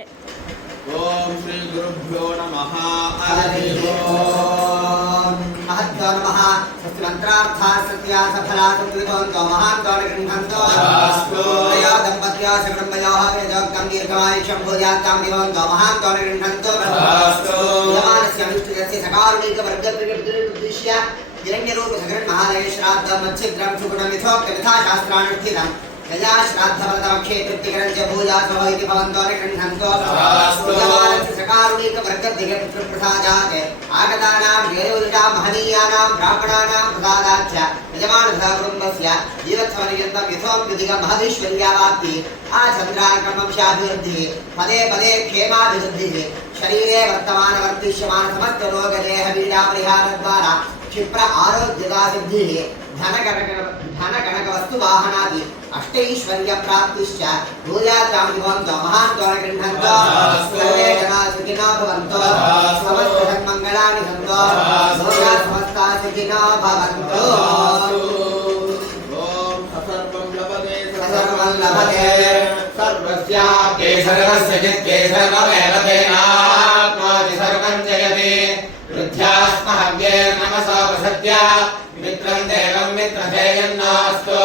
ओम श्री गुरुभ्यो नमः। हरि ओम महद्यो नमः। मंत्रार्था सत्या सफला सुकृतवन्तो महान्तोन गृह्णन्तो अयो दम्पत्यो सब्रह्मयोः वेदोक्तं दीर्घमायुष्यं भूयात्तां दिवन्तो महान्तोन गृह्णन्तो यमानस्य अनुष्ठितस्य सकारुणिकवर्गप्रकृतिर्दृश्य हिरण्यरूप सगरन् महालये श्राद्धं मच्छिद्रं सुगुणं यथोक्तमिथा शास्त्रानुष्ठितम् यया श्राद्धवरदमक्षे तृप्तिकरञ्च भूयासो इति भवन्तो गृह्णन्तो यमानस्य सकारुणिकवर्गप्रकृतिप्रसादात् आगतानां जयोजुषा महनीयानां ब्राह्मणानां प्रसादाच्च यजमानसकुटुम्बस्य जीवत्सपर्यन्तं यथोक्तिदिगं महदीश्वर्यावाप्ति आचन्द्राक्रमंशाभिवृद्धिः पदे पदे क्षेमाभिवृद्धिः शरीरे वर्तमानवर्तिष्यमान समस्त रोगदेहपीडापरिहारद्वारा क्षिप्र आरोग्यदासिद्धिः धनकनक वस्तुवाहनादि अष्टैश्वर्य प्राप्तिश्च भूयात्रां भवन्तो महान्तो गृह्णन्तो सर्वे जनाः सुखिनो भवन्तो समस्त सन्मङ्गलानि सन्तो लोकाः समस्ताः सुखिनो भवन्तु। ओम सर्वं लभते सर्वं लभते सर्वस्याप्ते सर्वस्य चित्ते सर्वमेव तेनात्मादि सर्वं जयते वृद्ध्यास्महव्ये नमसा प्रसद्य मित्रं देवं मित्रधेयन्नास्तु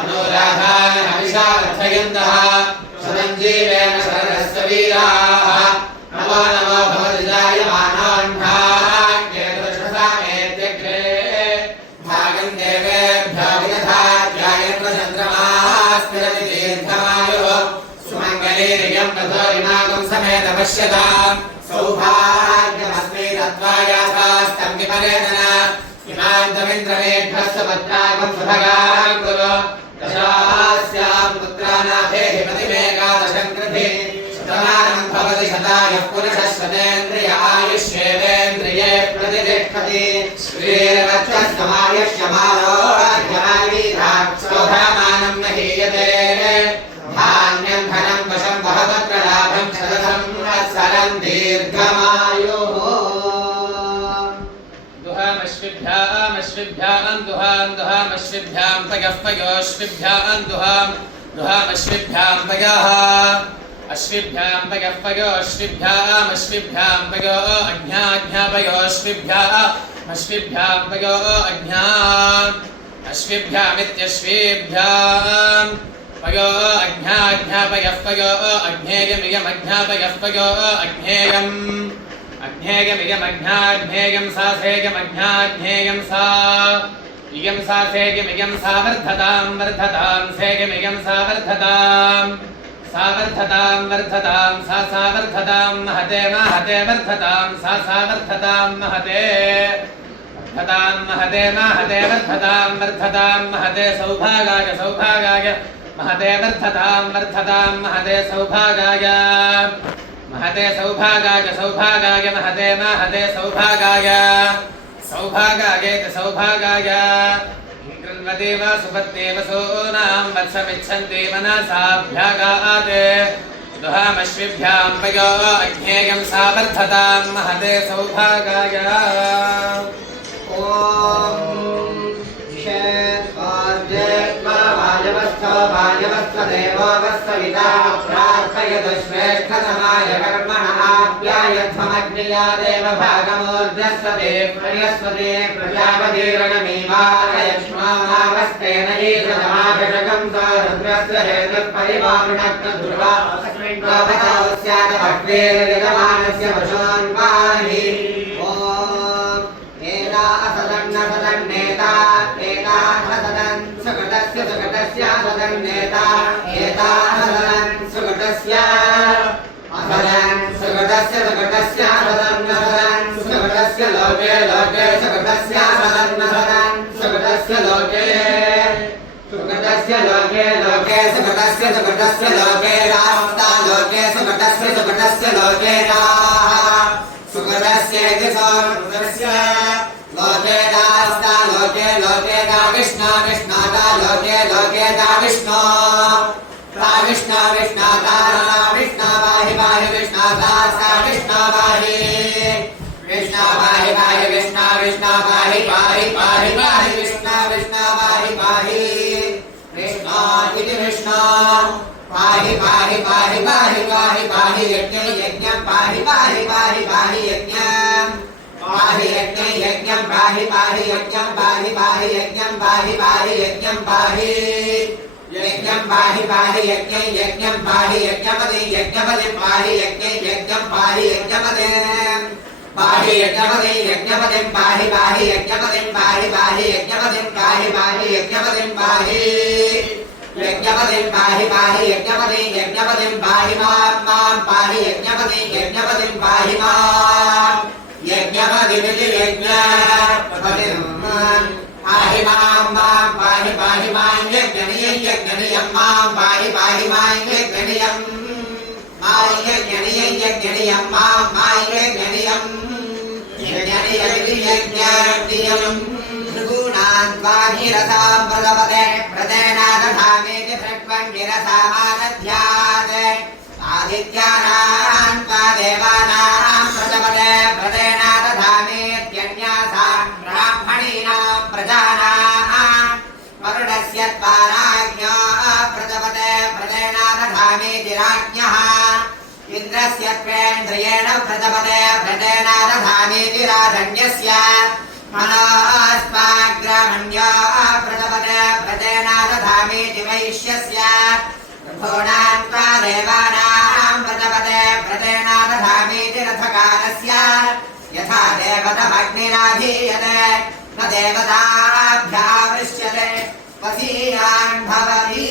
अनुराधान हविषार्थयन्तः शरञ्जीवेन शरणस्य वीराः नमो नमो भवति जायमानान्धान्येतदशसामेत्यग्रे भागं देवेभ्यो विदधात्यायत्र चन्द्रमास्तिरति दीर्घमायुः सुमङ्गलीर्यं ततो विनागं समेत पश्यताम् सौभाग्यमस्मै तत्त्वायासास्तं विपरेतन इमान्तमिन्द्रमेभ्यः सुभद्रागं सुभगां कुरु दशास्यां पुत्रानाथेहि पतिमेकादशं कृधि शतमानं भवति शतायुः पुरुषः शतेन्द्रिय आयुष्येवेन्द्रिये प्रतिष्ठति श्रीरवक्षमायुष्यमारोग्यमावीराक्षोभमानं न हीयते धान्यं धनं वशं बहवत्र लाभं शतसंवत्सरं दीर्घमायुः। दुहामश्विभ्यां दुहामश्विभ्यां पयः पयोश्विभ्यां दुहामश्विभ्यां पयः अश्विभ्यां पयः पयोश्विभ्यां पयो अज्ञापयोश्विभ्यां पयो अज्ञा अश्विभ्यामित्यश्विभ्यां पयो अज्ञापयः पयो अज्ञेयमियमज्ञापयः पयो अज्ञेयम् अज्ञेयमियमज्ञाज्ञेयं सा सेयमज्ञाज्ञेयं सा इयं सा सेयमियं सा वर्धतां सेयमियं सा वर्धतां सा वर्धतां महते वर्धतां सा वर्धतां महते वर्धतां महते सौभागाय महते वर्धतां महते सौभागाय महते सौभागाय महते सौभागाय कृण्वते वा सुपत्ने वसूनां वत्समिच्छन्ति मनसाभ्यागात् दुहामश्विभ्यां पयो अज्ञेयं सा वर्धतां महते सौभागाय। वायवस्थदेवोऽवस्सविता प्रार्थयतु श्रेष्ठतमाय कर्मणः आप्यायध्वमग्निया देवभागमूर्धस्वते प्रयस्वते प्रजापतिरणमीवारयक्ष्मावस्तेन ईशतमाभिषकं स रुद्रस्य हेतुः परिवामृणक्तध्रुवा भक्तेर्यजमानस्य वशोन्वाहि। सदन्नेता एता सदन् सुकटस्य सदन्नेता एता सदन् सुकटस्य असदन् सुकटस्य सदन् सुकटस्य लोके सुकटस्य सदन् सुकटस्य लोके सुकटस्य लोके रास्ता लोके सुकटस्य लोके सुकटस्य लोके दास्ता लोके दा विष्णु दा लोके दा विष्णु दा विष्णु पाहि विष्णु दास्ता विष्णु पाहि विष्णु पाहि विष्णु पाहि विष्णु पाहि विष्णु इति विष्णु पाहि पाहि पाहि पाहि पाहि पाहि यज्ञं यज्ञं पाहि पाहि पाहि पाहि यज्ञं पाहि यज्ञं यज्ञं पाहि पाहि यज्ञं पाहि पाहि यज्ञं पाहि पाहि यज्ञं पाहि यज्ञं पाहि पाहि यज्ञं यज्ञं पाहि यज्ञपति यज्ञपति पाहि यज्ञं यज्ञं पाहि यज्ञपति पाहि यज्ञपति यज्ञपतिं पाहि पाहि यज्ञपतिं पाहि पाहि यज्ञपतिं पाहि पाहि यज्ञपतिं पाहि यज्ञपतिं पाहि पाहि यज्ञपतिं यज्ञपतिं पाहि मां पाहि यज्ञपतिं यज्ञपतिं पाहि मां यज्ञपतिमिति यज्ञपतिं पाहि मां पाहि पाहि मां यज्ञनियं यज्ञनियं मां पाहि पाहि मां यज्ञनियं मां यज्ञनियं यज्ञनियं मां यज्ञनियं यज्ञनियमिति यज्ञनियं त्रिगुणान् वाहिरसां प्रदपते प्रदेनादधामेति भृग्वङ्गिरसामादध्यात् आदित्यानां त्वा देवानां प्रदपते प्रदेनादधामेत्यन्यासां ब्राह्मणीनां प्रजानां वरुणस्य त्वा राज्ञा प्रदपते प्रदेनादधामेति राज्ञः इन्द्रस्य त्वेन्द्रियेण प्रदपते प्रदेनादधामेति राजन्यस्य मनस्त्वाग्रामण्या प्रदपते प्रदेनादधामेति वैश्यस्य ऋभूणां त्वा देवानां प्रदपते प्रदेनादधामेति रथकालस्य यथा देवतमग्निराधीयते न देवताभ्यावृष्यते वसीयान् भवति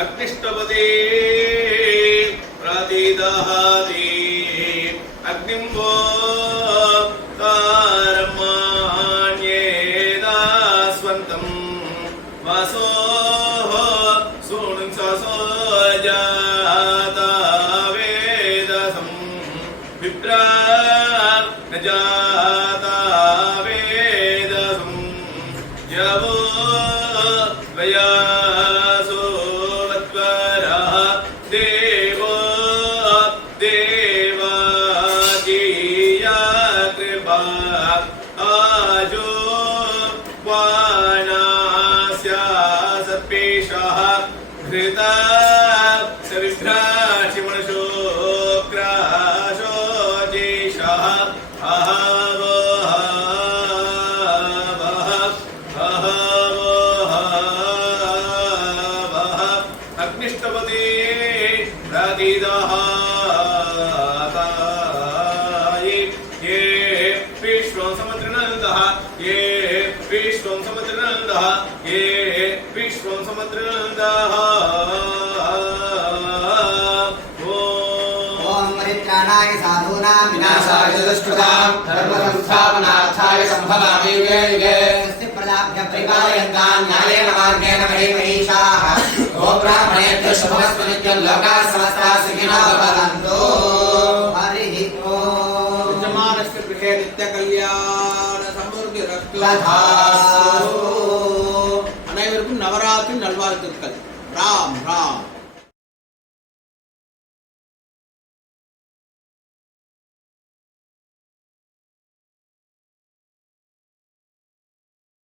अग्निष्टपदे प्रतिदहति अग्निं वो तारमाण्येदास्वन्तं वासोः सुणुंससो जाता वेदसं विप्रा न जाता वेदसं यवो वयासो वत्वरः देवो देवाजीया कृपा आजो वानास्या सत्पेशः घृता सविभ्राचिमणशो ग्राशो जेषः अग्निष्टपदे प्रतिदहाताये ये विश्वं समुद्रनन्दः ये विश्वं समुद्रनन्दः ये विश्वं समुद्रनन्दः ॐ परित्राणाय साधूनां विनाशाय दुष्कृतां धर्मसंस्थापनार्थाय सम्भवामि युगे युगे प्रदाभ्य परिपालयन्तां न्यायेन मार्गेण महिमहीषाः ॐ ब्राह्मणेभ्यः शुभमस्तु नित्यं लोकाः समस्ताः सुखिनो भवन्तु हरिः ॐ यजमानस्य गृहे नित्यकल्याण समृद्धिरस्तु तथा